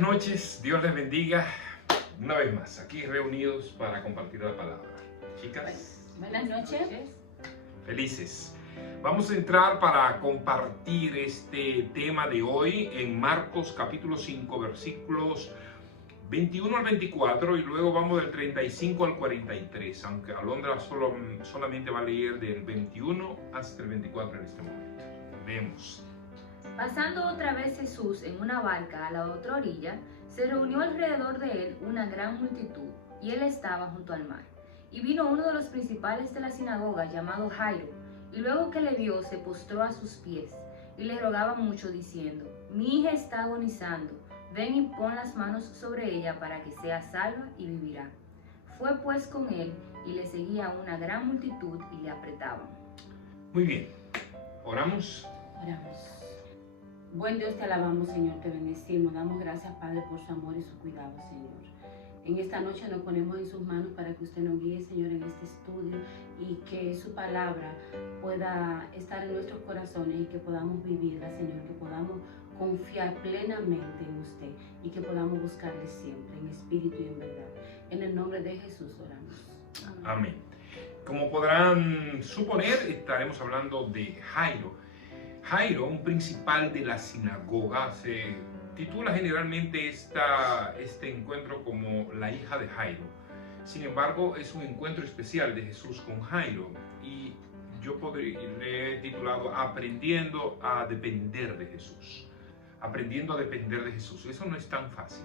buenas noches, Dios les bendiga. Una vez más, aquí reunidos para compartir la palabra. Chicas, Buenas noches. felices. Vamos a entrar para compartir este tema de hoy en Marcos capítulo 5, versículos 21 al 24, y luego vamos del 35 al 43, aunque Alondra solamente va a leer del 21 hasta el 24 en este momento. Leemos. Pasando otra vez Jesús en una barca a la otra orilla, se reunió alrededor de él una gran multitud, y él estaba junto al mar. Y vino uno de los principales de la sinagoga, llamado Jairo, y luego que le vio, se postró a sus pies, y le rogaba mucho, diciendo: Mi hija está agonizando, ven y pon las manos sobre ella para que sea salva y vivirá. Fue pues con él, y le seguía una gran multitud, y le apretaban. Muy bien, oramos. Oramos. Buen Dios, te alabamos, Señor, te bendecimos. Damos gracias, Padre, por su amor y su cuidado, Señor. En esta noche nos ponemos en sus manos para que usted nos guíe, Señor, en este estudio, y que su palabra pueda estar en nuestros corazones y que podamos vivirla, Señor, que podamos confiar plenamente en usted y que podamos buscarle siempre en espíritu y en verdad. En el nombre de Jesús oramos. Amén. Como podrán suponer, estaremos hablando de Jairo. Jairo, un principal de la sinagoga, se titula generalmente este encuentro como la hija de Jairo. Sin embargo, es un encuentro especial de Jesús con Jairo, y yo le he titulado Aprendiendo a depender de Jesús. Aprendiendo a depender de Jesús. Eso no es tan fácil.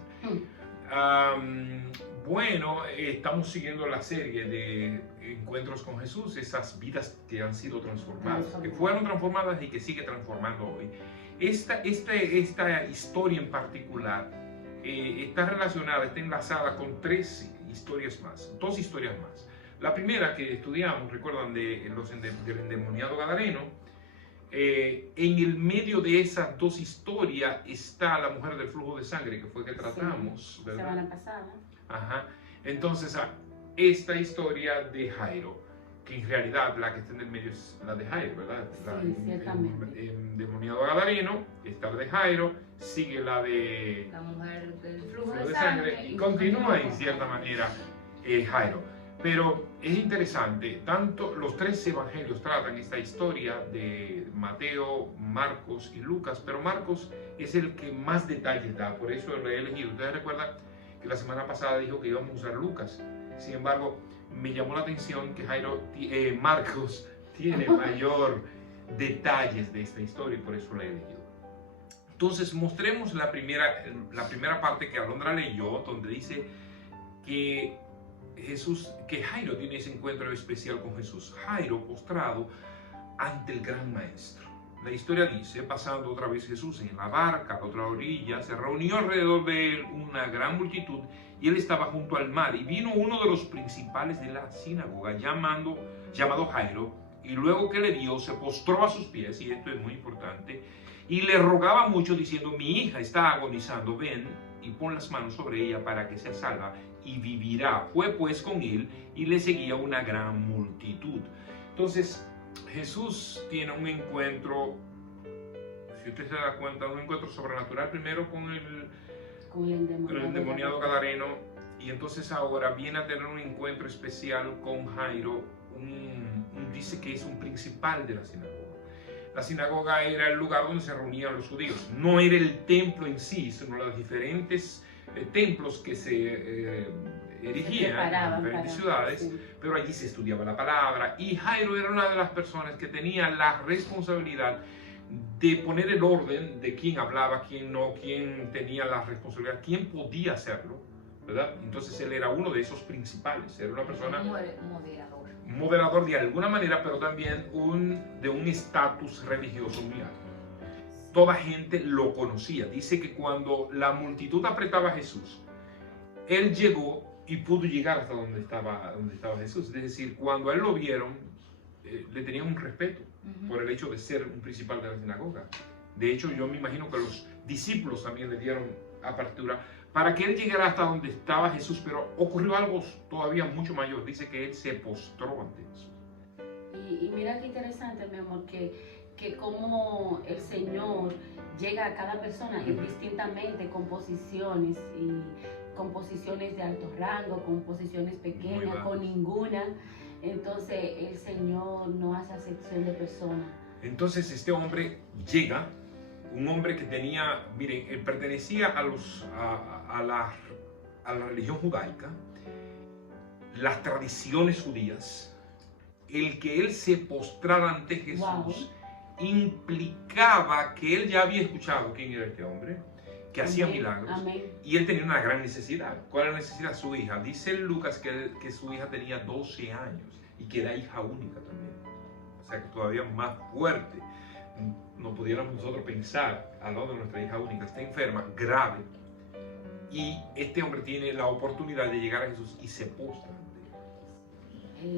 Bueno, estamos siguiendo la serie de encuentros con Jesús, esas vidas que han sido transformadas, que fueron transformadas y que sigue transformando hoy. Esta historia en particular está relacionada, está enlazada con dos historias más. La primera que estudiamos, recuerdan, del endemoniado gadareno. En el medio de esas dos historias está la mujer del flujo de sangre, que fue que tratamos, La semana pasada. Ajá. Entonces, esta historia de Jairo, que en realidad la que está en el medio es la de Jairo, ¿verdad? Sí, ciertamente. El endemoniado gadareno, está la de Jairo, sigue la de La mujer del flujo flujo de sangre y continúa en cierta manera Jairo. Pero es interesante, tanto los tres evangelios tratan esta historia de Mateo, Marcos y Lucas, pero Marcos es el que más detalles da, por eso lo he elegido. Ustedes recuerdan que la semana pasada dijo que íbamos a usar Lucas. Sin embargo, me llamó la atención que Marcos tiene mayor detalles de esta historia, y por eso la he elegido. Entonces, mostremos la primera parte que Alondra leyó, donde dice que Jairo tiene ese encuentro especial con Jesús. Jairo postrado ante el gran maestro. La historia dice: pasando otra vez Jesús en la barca a la otra orilla, se reunió alrededor de él una gran multitud, y él estaba junto al mar. Y vino uno de los principales de la sinagoga, llamado Jairo, y luego que le vio, se postró a sus pies, y esto es muy importante, y le rogaba mucho, diciendo: Mi hija está agonizando, ven y pon las manos sobre ella para que sea salva y vivirá. Fue pues con él, y le seguía una gran multitud. Entonces, Jesús tiene un encuentro, si usted se da cuenta, un encuentro sobrenatural primero con el endemoniado gadareno, y entonces ahora viene a tener un encuentro especial con Jairo, dice que es un principal de la sinagoga. La sinagoga era el lugar donde se reunían los judíos. No era el templo en sí, sino los diferentes templos que se erigían en diferentes ciudades, sí. Pero allí se estudiaba la palabra, y Jairo era una de las personas que tenía la responsabilidad de poner el orden de quién hablaba, quién no, quién tenía la responsabilidad, quién podía hacerlo, ¿verdad? Entonces él era uno de esos principales, era una persona moderador de alguna manera, pero también de un estatus religioso muy alto. Toda gente lo conocía. Dice que cuando la multitud apretaba a Jesús, él llegó y pudo llegar hasta donde estaba Jesús. Es decir, cuando a él lo vieron, le tenían un respeto por el hecho de ser un principal de la sinagoga. De hecho, yo me imagino que los discípulos también le dieron apertura para que él llegara hasta donde estaba Jesús, pero ocurrió algo todavía mucho mayor. Dice que él se postró ante Jesús. Y mira qué interesante, mi amor, que que como el Señor llega a cada persona indistintamente con posiciones de alto rango, con posiciones pequeñas, con ninguna. Entonces el Señor no hace acepción de personas. Entonces este hombre llega, un hombre que tenía, miren, él pertenecía a la religión judaica, las tradiciones judías. El que él se postrara ante Jesús implicaba que él ya había escuchado quién era este hombre, que hacía milagros. Amén. Y él tenía una gran necesidad. ¿Cuál era la necesidad? Su hija. Dice Lucas que su hija tenía 12 años y que era hija única también. O sea que todavía más fuerte. No pudiéramos nosotros pensar al lado de nuestra hija única. Está enferma, grave. Y este hombre tiene la oportunidad de llegar a Jesús y se postra.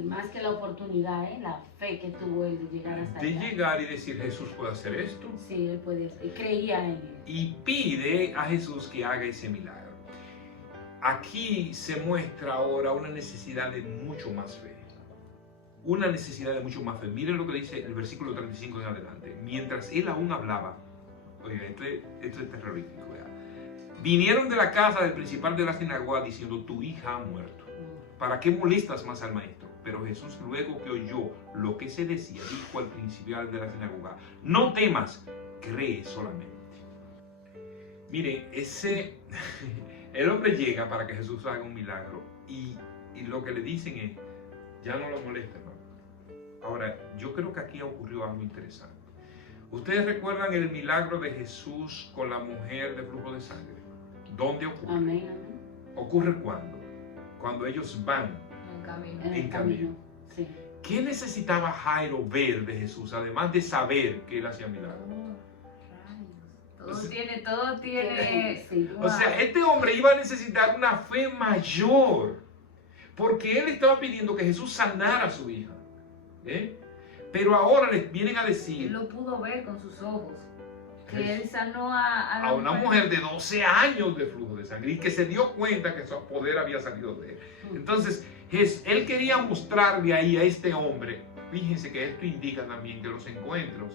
Más que la oportunidad, la fe que tuvo él de llegar hasta allá. De llegar y decir, Jesús puede hacer esto. Sí, él puede, creía en él. Y pide a Jesús que haga ese milagro. Aquí se muestra ahora una necesidad de mucho más fe. Una necesidad de mucho más fe. Miren lo que dice el versículo 35 en adelante. Mientras él aún hablaba, oiga, esto es terrorífico. Vinieron de la casa del principal de la sinagoga diciendo, tu hija ha muerto. ¿Para qué molestas más al maestro? Pero Jesús, luego que oyó lo que se decía, dijo al principal de la sinagoga, no temas, cree solamente. Mire, el hombre llega para que Jesús haga un milagro y lo que le dicen es, ya no lo molesta, ¿no? Ahora, yo creo que aquí ocurrió algo interesante. ¿Ustedes recuerdan el milagro de Jesús con la mujer de flujo de sangre? ¿Dónde ocurre? Amén, amén. ¿Ocurre cuándo? Cuando ellos van En el camino. Sí. ¿Qué necesitaba Jairo ver de Jesús, además de saber que él hacía milagros? Todo tiene. Sí. O sea, este hombre iba a necesitar una fe mayor, porque él estaba pidiendo que Jesús sanara a su hija. Pero ahora les vienen a decir... Él lo pudo ver con sus ojos. Que él sanó a una mujer de 12 años de flujo de sangre y que se dio cuenta que su poder había salido de él. Entonces, él quería mostrarle ahí a este hombre, fíjense que esto indica también que los encuentros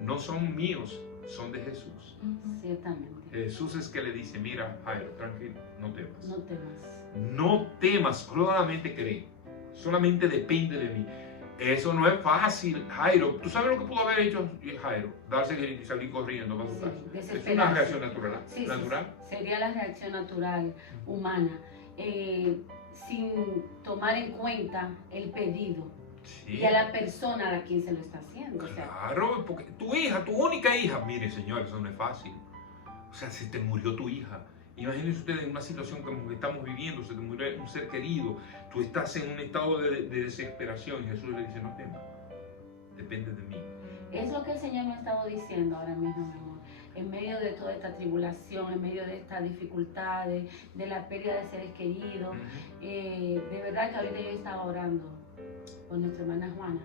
no son míos, son de Jesús. Ciertamente. Jesús es que le dice, mira, Jairo, tranquilo, no temas. No temas. No temas, solamente cree, solamente depende de mí. Eso no es fácil, Jairo. ¿Tú sabes lo que pudo haber hecho Jairo? Darse grito y salir corriendo para su casa. Es una reacción natural. Sí, sería la reacción natural, humana, sin tomar en cuenta el pedido y a la persona a la quien se lo está haciendo. Claro, porque tu hija, tu única hija, mire señor, eso no es fácil. O sea, se te murió tu hija. Imagínense ustedes en una situación como que estamos viviendo, se te murió un ser querido, tú estás en un estado de desesperación y Jesús le dice, no temas, depende de mí. Es lo que el Señor me ha estado diciendo ahora mismo, mi amor. En medio de toda esta tribulación, en medio de estas dificultades, de la pérdida de seres queridos, de verdad que ahorita yo estaba orando por nuestra hermana Juana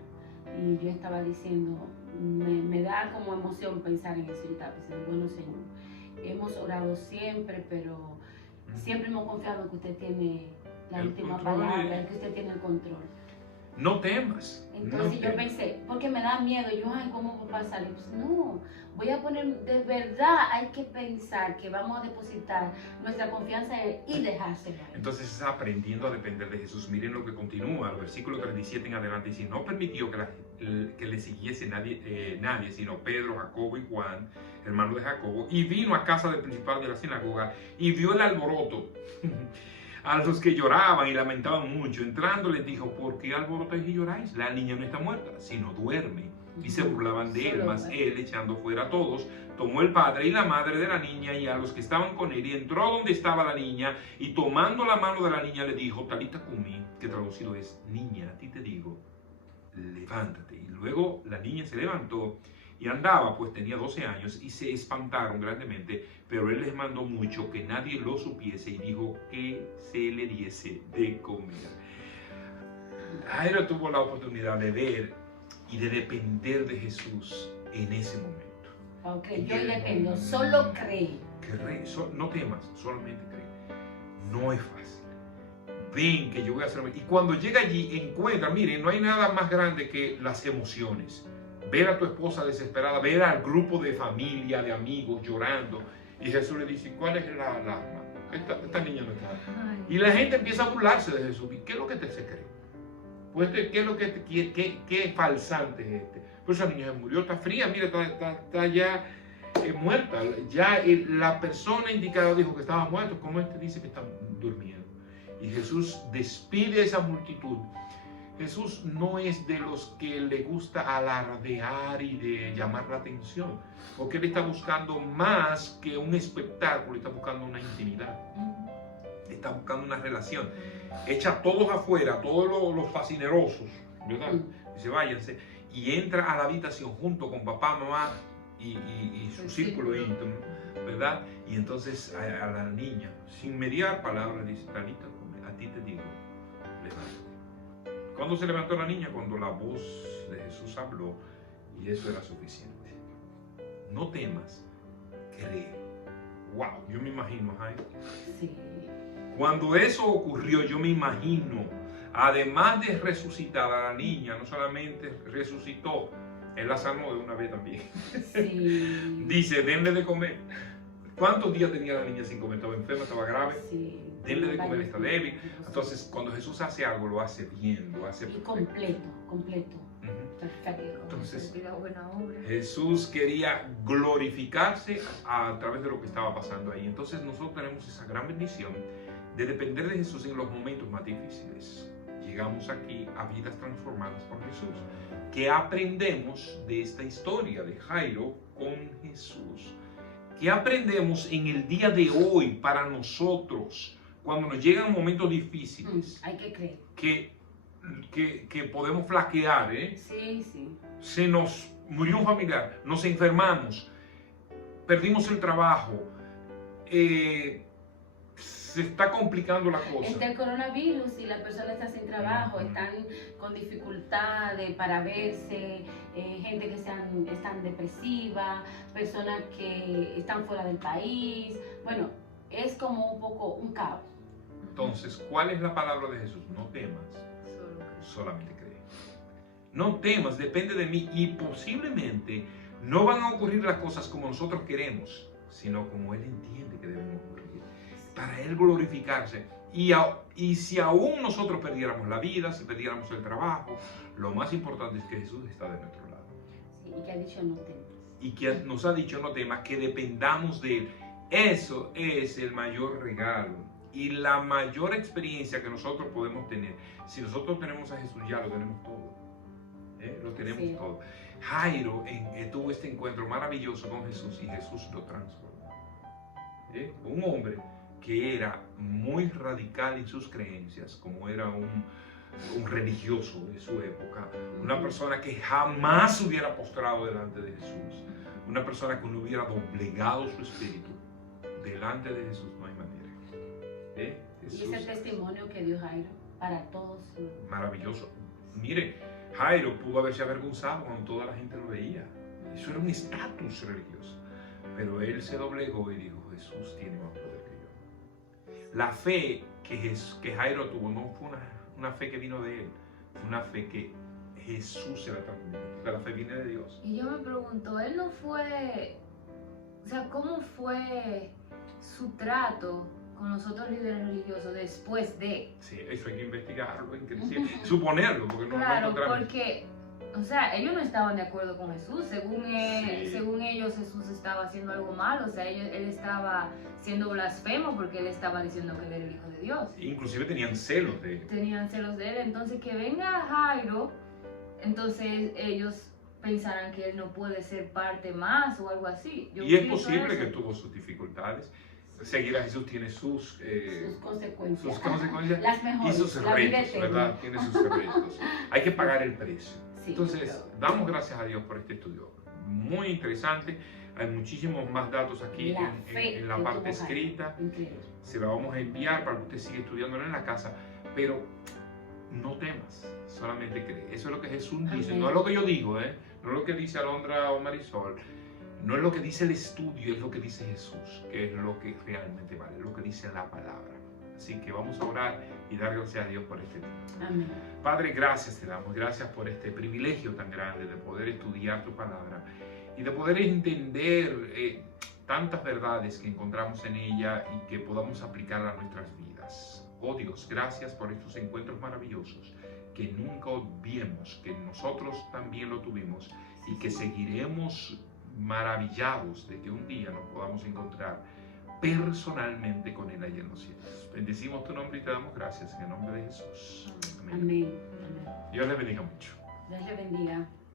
y yo estaba diciendo, me da como emoción pensar en eso. Yo estaba pensando, bueno Señor, hemos orado siempre, pero siempre hemos confiado en que usted tiene la última palabra, en que usted tiene el control. No temas. Entonces yo pensé, porque me da miedo, yo, ay, ¿cómo va a salir? Pues no, voy a poner, de verdad hay que pensar que vamos a depositar nuestra confianza en Él y dejárselo. Entonces está aprendiendo a depender de Jesús. Miren lo que continúa, el versículo 37 en adelante, dice, no permitió que le siguiese nadie, sino Pedro, Jacobo y Juan, hermano de Jacobo, y vino a casa del principal de la sinagoga y vio el alboroto a los que lloraban y lamentaban mucho. Entrando les dijo, ¿por qué alborotáis y lloráis? La niña no está muerta, sino duerme. Y se burlaban de él, mas él, echando fuera a todos, tomó el padre y la madre de la niña y a los que estaban con él, y entró donde estaba la niña, y tomando la mano de la niña le dijo, Talita cumi, que traducido es, niña, a ti te digo, levántate. Y luego la niña se levantó y andaba, pues tenía 12 años, y se espantaron grandemente, pero él les mandó mucho que nadie lo supiese y dijo que se le diese de comer. Jairo tuvo la oportunidad de ver y de depender de Jesús en ese momento. Ok, yo dependo, solo cree. No temas, solamente cree. No es fácil. Ven que yo voy a hacer. Y cuando llega allí encuentra, miren, no hay nada más grande que las emociones. ver a tu esposa desesperada, ver al grupo de familia, de amigos llorando. Y Jesús le dice, ¿cuál es la alarma? Esta niña no está. Y la gente empieza a burlarse de Jesús. ¿Y qué es lo que te se cree? Pues, ¿qué es lo que qué falsante es este? Pues esa niña se murió, está fría, mira, está ya muerta. Ya la persona indicada dijo que estaba muerto. ¿Cómo este dice que está durmiendo? Y Jesús despide a esa multitud. Jesús no es de los que le gusta alardear y de llamar la atención, porque Él está buscando más que un espectáculo, está buscando una intimidad, está buscando una relación. Echa a todos afuera, todos los fascinerosos, ¿verdad? Dice, váyanse, y entra a la habitación junto con papá, mamá y su círculo íntimo, ¿verdad? Y entonces a la niña, sin mediar palabras, dice, Talita, a ti te digo, levántate. ¿Cuándo se levantó la niña? Cuando la voz de Jesús habló, y eso era suficiente. No temas, cree. Wow, yo me imagino, Jairo. Sí. Cuando eso ocurrió, yo me imagino, además de resucitar a la niña, no solamente resucitó, Él la sanó de una vez también. Sí. Dice, denle de comer. ¿Cuántos días tenía la niña sin comer? ¿Estaba enferma? ¿Estaba grave? Sí. Denle de comer, está débil. Entonces, cuando Jesús hace algo, lo hace bien, lo hace Y perfecto. completo. Ujú. Perfecto. Entonces, La buena obra. Jesús quería glorificarse a través de lo que estaba pasando ahí. Entonces, nosotros tenemos esa gran bendición de depender de Jesús en los momentos más difíciles. Llegamos aquí a vidas transformadas por Jesús. ¿Qué aprendemos de esta historia de Jairo con Jesús? ¿Qué aprendemos en el día de hoy para nosotros cuando nos llegan momentos difíciles? Hay que creer. Que podemos flaquear, ¿eh? Sí, sí. Se nos murió un familiar, nos enfermamos, perdimos el trabajo, se está complicando la cosa. Está el coronavirus y la persona está sin trabajo, están con dificultades para verse, gente que están depresiva, personas que están fuera del país. Bueno, es como un poco un caos. Entonces, ¿cuál es la palabra de Jesús? No temas, solamente cree. No temas, depende de mí, y posiblemente no van a ocurrir las cosas como nosotros queremos, sino como Él entiende que deben ocurrir, para Él glorificarse. Y si aún nosotros perdiéramos la vida, si perdiéramos el trabajo, lo más importante es que Jesús está de nuestro lado. Sí, y que ha dicho no temas. Y que nos ha dicho no temas, que dependamos de Él. Eso es el mayor regalo y la mayor experiencia que nosotros podemos tener. Si nosotros tenemos a Jesús, ya lo tenemos todo. Lo tenemos Sí. todo. Jairo tuvo este encuentro maravilloso con Jesús y Jesús lo transformó. Un hombre que era muy radical en sus creencias, como era un religioso de su época, una persona que jamás se hubiera postrado delante de Jesús, una persona que no hubiera doblegado su espíritu. Delante de Jesús no hay manera. Y ese testimonio que dio Jairo para todos. Maravilloso. Mire, Jairo pudo haberse avergonzado cuando toda la gente lo veía. Eso era un estatus religioso. Pero él se doblegó y dijo, Jesús tiene más poder que yo. La fe que Jairo tuvo no fue una fe que vino de él, fue una fe que Jesús se la transmitió. La fe viene de Dios. Y yo me pregunto, él no fue, o sea, ¿cómo fue su trato con los otros líderes religiosos después de? Sí, eso hay que investigarlo, hay que decir, suponerlo, porque no Claro, encontramos. porque, o sea, ellos no estaban de acuerdo con Jesús. Sí. Según ellos, Jesús estaba haciendo algo malo. O sea, él estaba siendo blasfemo porque él estaba diciendo que él era el Hijo de Dios. Inclusive tenían celos de él. Tenían celos de él. Entonces, que venga Jairo, entonces ellos pensarán que él no puede ser parte más o algo así. Yo Y es pienso posible eso. que tuvo sus dificultades. Seguir a Jesús tiene sus Consecuencias. consecuencias Las mejores. y sus la vida retos, eterna. ¿verdad? Tiene sus retos. Hay que pagar el precio. Sí, Entonces, damos gracias a Dios por este estudio. Muy interesante. Hay muchísimos más datos aquí La fe en la que parte tuvo Jairo. escrita. Increíble. Se la vamos a enviar para que usted siga estudiándolo en la casa. Pero no temas, solamente cree. Eso es lo que Jesús dice. Amén. No es lo que yo digo, no es lo que dice Alondra o Marisol. No es lo que dice el estudio, es lo que dice Jesús, que es lo que realmente vale, lo que dice la palabra. Así que vamos a orar y dar gracias a Dios por este tiempo. Amén. Padre, gracias te damos, gracias por este privilegio tan grande de poder estudiar tu palabra y de poder entender tantas verdades que encontramos en ella y que podamos aplicar a nuestras vidas. Oh Dios, gracias por estos encuentros maravillosos que nunca olvidemos, que nosotros también lo tuvimos y que seguiremos maravillados de que un día nos podamos encontrar personalmente con Él allá en los cielos. Bendecimos tu nombre y te damos gracias en el nombre de Jesús. Amén. Amén. Dios les bendiga mucho. Dios le bendiga.